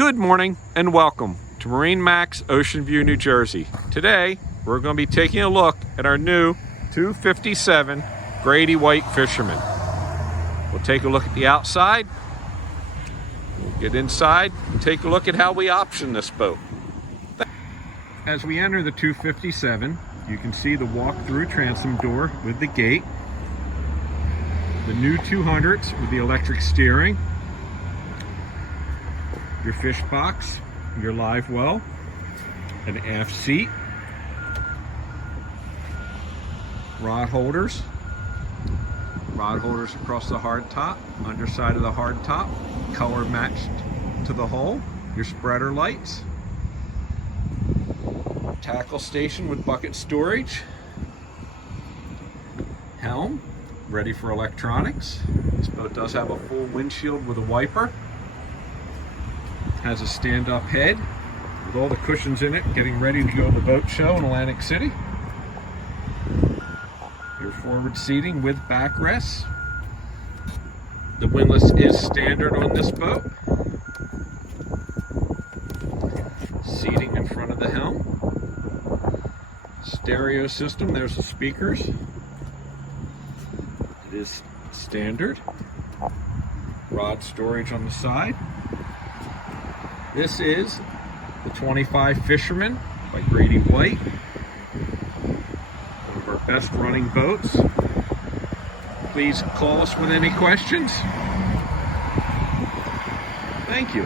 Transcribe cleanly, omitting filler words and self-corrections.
Good morning and welcome to MarineMax Ocean View, New Jersey. Today, we're going to be taking a look at our new 257 Grady-White Fisherman. We'll take a look at the outside, we'll get inside, and take a look at how we option this boat. As we enter the 257, you can see the walk-through transom door with the gate, the new 200s with the electric steering, your fish box, your live well, an aft seat, rod holders across the hard top, underside of the hard top, color matched to the hull, your spreader lights, tackle station with bucket storage, helm ready for electronics. This boat does have a full windshield with a wiper. Has a stand-up head with all the cushions in it, getting ready to go to the boat show in Atlantic City. Your forward seating with backrests. The windlass is standard on this boat. Seating in front of the helm. Stereo system, there's the speakers. It is standard. Rod storage on the side. This is the 25 Fisherman by Grady-White. One of our best running boats. Please call us with any questions. Thank you.